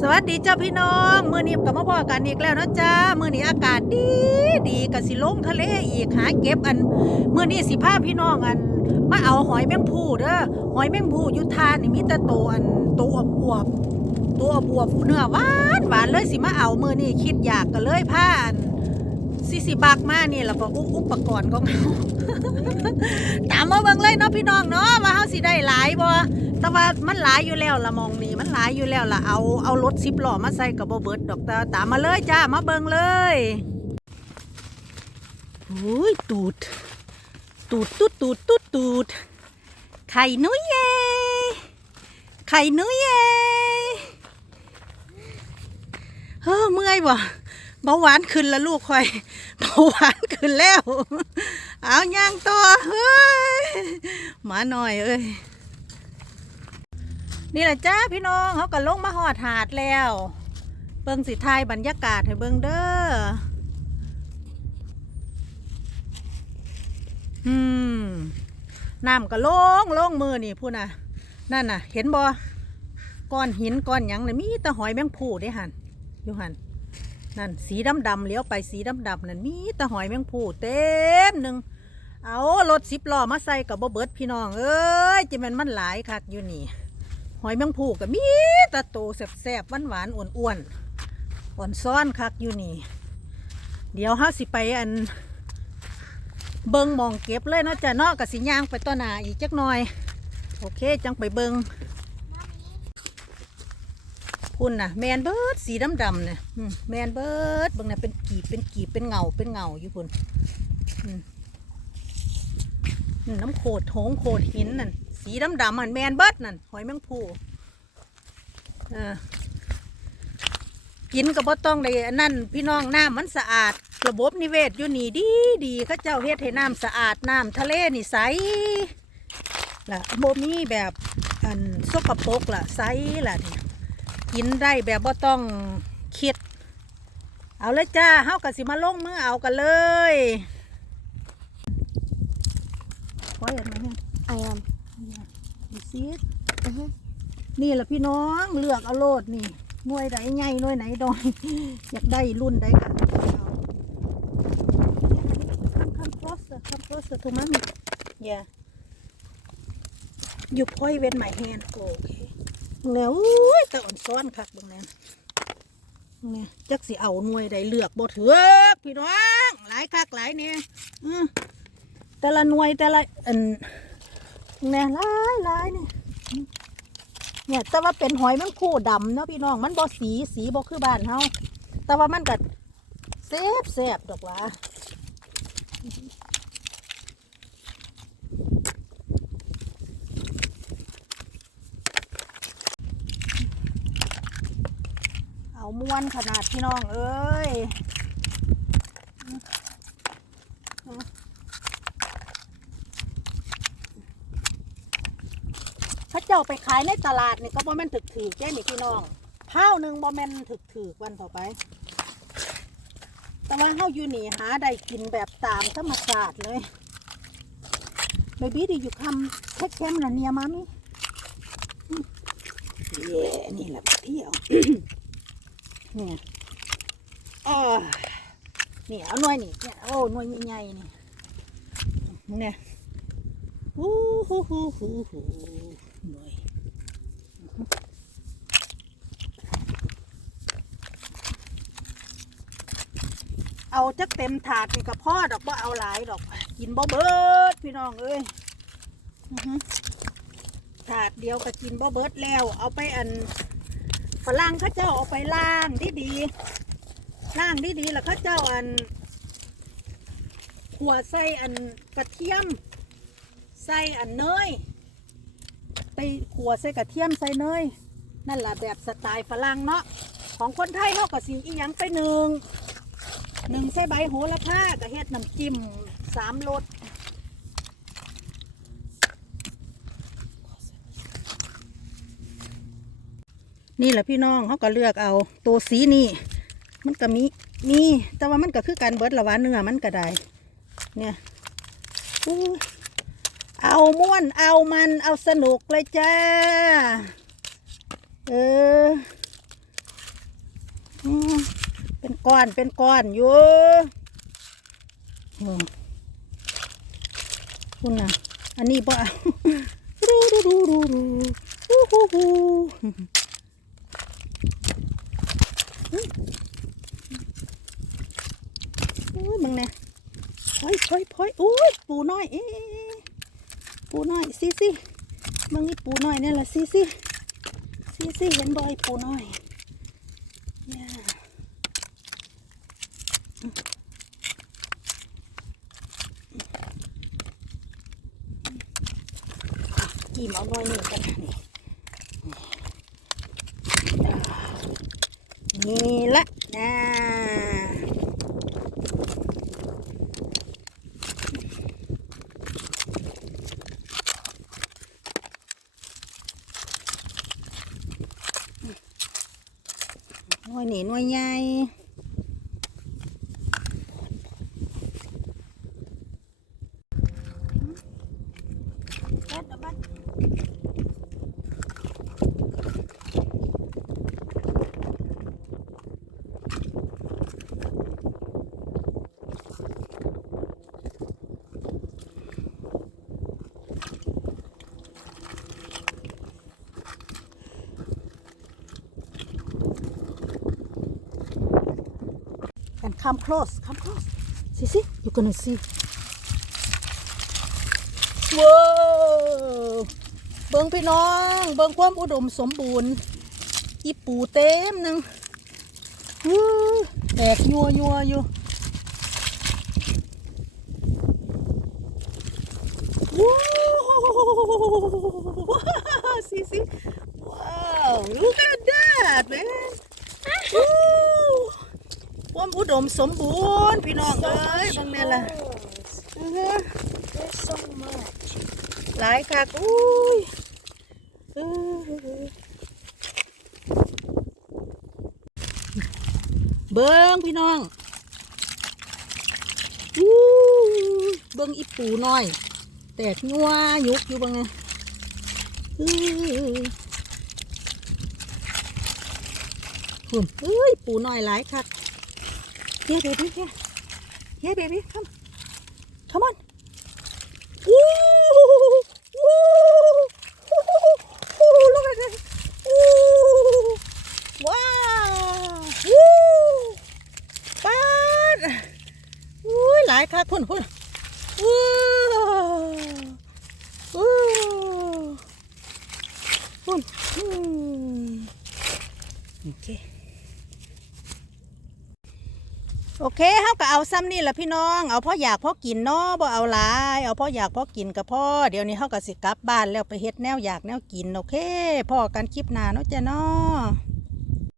สวัสดีเจ้าพี่น้องมื่อนี้กับมาพ่อกันอีกแล้วนะจ้ามื่อนี้อากาศดีดีกับสิลงทะเลอีกหาเก็บอันมื่อนี้สิพาพี่น้องอัน มาเอาหอยแมงภูเด้อหอยแมงภูอยุทานนี่มีแต่โตวอันตัวอวบตัวอวบเนื้อหวานหวานเลยสิมาเอามื่อนี้คิดอยากก็เลยพาอัน สิสิบักมานี่แล้วก็อุอุปกรณ์ของเราตามมาเบิ่งเลยเนาะพี่น้องเนาะว่าเฮาสิได้หลายบ่แต่ว่ามันหลายอยู่แล้วละมองนี่มันหลายอยู่แล้วละเอาเอารถสิบล้อมาใส่กับโบเบิร์ดดอกตาตามมาเลยจ้ามาเบิงเลยโอ้ยตูด ตูดตูดตูดตูดตูดไข่นุ้ยเย่ไข่นุ้ยเย่เฮ้อเมื่อยบ่ เบาหวานขึ้นแล้วลูกคอยเบาหวานขึ้นแล้ว เอาย่างตัวเฮ้ยหมาหน่อยเอ้ยนี่แหละจ้าพี่น้องเขาก็ลงมาหอดหาดแล้ว เบิ่งสิทายบรรยากาศให้เบิ่งเด้ออืมน้ำก็ลงลงมือนี่พูดนะนั่นน่ะ เห็นบ่ก้อนหินก้อนหยังเลยมีแต่หอยแมงภูได้หันอยู่หัน นั่นสีดำดำเลี้ยวไปสีดำดำนั่นมีต่หอยแมงภูเต็มหนึ่งเอารถสิบล้อมาใส่กับบ่เบิดพี่น้องเอ้ยจิมันมันหลายคักอยู่นี่ หอยแมงภูก็มีตะโตแสบๆหวานๆอ้วนๆอ่อนซ้อนคักอยู่นี่ เดี๋ยวเฮาสิไปอัน เบิงมองเก็บเลยเนาะจ้ะนอกกับสิย่างไปต้นหนาอีกจักหน่อย โอเค จังไปเบิง พุ่นน่ะแมนเบิร์ดสีดำๆเนี่ยแมนเบิร์ดบิ่งน่ะเป็นกีบเป็นกีบเป็นเงาเป็นเงาอยู่พุ่นน้ำโขดโถงโขดหินนั่นสีดำดำๆมันแมนเบิร์ดนั่นหอยแมงภูกินก็บ่ต้องได้นนั่นพี่น้องน้ำมันสะอาด ระบบนิเวศอยู่นี่ดีดีเขาเจ้าเฮ็ดให้น้ำสะอาดน้ำทะเลนี่ใสล่ะบ่มีแบบอันสกปรกล่ะใสล่ะนี่ กินได้แบบบ่ต้องคิด เอาเลยจ้าเฮาก็สิมาลงมือเอากันเลยขอเห็นไหมเนี่ย I am. ดูสิ Mhm. นี่แหละพี่น้องเลือกเอาโลดนี่หน่วยไหนใหญ่หน่วยไหนดอยอยากได้รุ่นใดกันเอา come closer come closer to mommy yeah you point with my hand โแล้วอุ้ยต่อ่อนซ้อนคักบางแน่เนี่ยจักสิเอาหน่วยใดเลือกบ่เถือกพี่น้องหลายคักหลายเนี่ยอืแต่ละหน่วยแต่ละอันเนี่ยหลายหลายเนี่ยเนี่ย แต่ว่าเป็นหอยแมงคู่ดำเนาะพี่น้องมันบ่สีสีบ่คือบ้านเฮาแต่ว่ามันก็แซ่บแซ่บดอกว่า เอาม้วนขนาดพี่น้องเอ้ยเขาเจ้าไปขายในตลาดนี่ก็บ่แม่นถึกถือแค่นี่พี่น้องข้าวหนึ่งบ่แม่นถึกถือวันต่อไป แต่ว่าเฮาอยู่นี่หาได้กินแบบตามธรรมชาติเลยเบบี้ดีอยู่คำเทคแคมนะเนียมามิอืมเย่นี่แหละเที่ยว นี่ยอ้อนี่เอาหน่วยนี่เนี่ยโอ้หน่วยใหญ่ๆนี่เนี่ยฮู้ฮู้ฮู้ฮู้ฮู้หน่อยเอาจักเต็มถาดนี่กับพ่อดอกบ่เอาหลายดอก กินบ่เบิดพี่น้องเอ้ยถาดเดียวก็กินบ่เบิดแล้ว เอาไปอัน ฝรั่งเขาเจ้าเอาไปล้างดีดีๆล้างดีดีๆแล้วเขาเจ้าอันขัวใส่อันกระเทียม ใส่อันเนยไปขัวใส่กระเทียมใส่เนยนั่นแหละแบบสไตล์ฝรั่งเนาะของคนไทยเขาก็สีอีหยังไปหนึ่งหนึ่งใส่ใบโหระพากระเฮ็ดน้ำจิ้มสามรส นี่แหละพี่น้องเขาก็เลือกเอาตัวสีนี่มันก็มีมีแต่ว่ามันก็คือการเบิดละวานเนื้อมันก็ได้เนี่ยอเอาม่วนเอามันเอาสนุกเลยจ้า เออเป็นก้อนเป็นก้อนอยู่คุณนะอันนี้บ่ดูดูดูดูดูฮู้ฮู้ฮู้อุ้ยมึงเนี่ย พอยพอยพอยอุ้ยปูน้อยเอ๊ปูน้อยสิสิมึงนี่ปูน้อยเนี่ยแหละสิสิสิสิเห็นบ่อยปูน้อยเนี่ยจิ้มอาหน่อยนึ่งกันนี่นี่ละนะ หน่วยนี่หน่วยใหญ่ come close come close see see you're gonna see ว้าวเบิ่งพี่น้อง เบิ่งความอุดมสมบูรณ์ อีปูเต็มหนึ่งวู้แตกยัวยัวอยู่ว้าว see see wow look at that man อุดมสมบูรณ์พี่น้องเอ้ยบางแม่ล่ะหลายคักอุ้ยเบิ้งพี่น้องอู้เบิ้งอีปูน้อย แตกยัวยุกอยู่เบังไงอื้อหุ่นเอ้ยปูน้อยหลายคัก เฮ้เบบี้เฮ้เฮ้เบบี้ come come on อู้อู้อู้ลูกอะไรอู้ว้าวอู้ป้าดอู้หลายค่ะคุณคุณอู้อู้คุณอืมโอเค โอเคเขาก็เอาซ้ำนี่แหละพี่น้อง เอาพ่ออยากพ่อกินเนาะบ่เอาหลาย เอาพ่ออยากพ่อกินกับพ่อ เดี๋ยวนี้เขาก็สิกลับบ้านแล้วไปเฮ็ดแนวอยากแนวกินโอเคพ่อกันคลิปหน้าเนาะจ้ะเนาะ